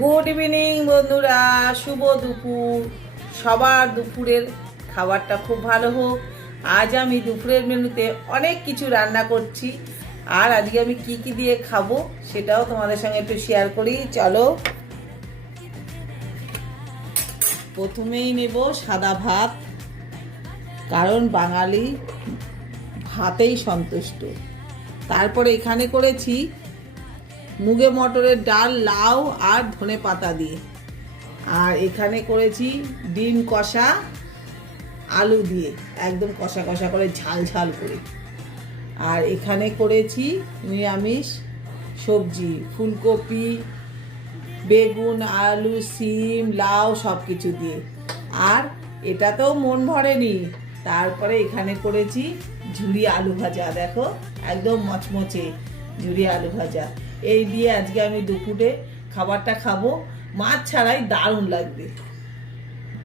Good evening বন্ধুরা, শুভ দুপুর। সবার দুপুরের খাবারটা খুব ভালো হোক। আজ আমি দুপুরের মেনুতে অনেক কিছু রান্না করছি, আর আজকে আমি কি কি দিয়ে খাবো সেটাও তোমাদের সঙ্গে একটু শেয়ার করি। চলো, প্রথমেই নেব সাদা ভাত, কারণ বাঙালি ভাতেই সন্তুষ্ট। তারপরে এখানে করেছি মুগে মটরের ডাল, লাউ আর ধনে পাতা দিয়ে। আর এখানে করেছি ডিম কষা আলু দিয়ে, একদম কষা কষা করে ঝাল ঝাল করে। আর এখানে করেছি নিরামিষ সবজি, ফুলকপি, বেগুন, আলু, সিম, লাউ সব কিছু দিয়ে। আর এটাতেও মন ভরেনি, তারপরে এখানে করেছি ঝুরি আলু ভাজা। দেখো, একদম মচমচে ঝুরি আলু ভাজা। এই দিয়ে আজকে আমি দুপুরে খাবারটা খাবো। মাছ ছাড়াই দারুণ লাগবে।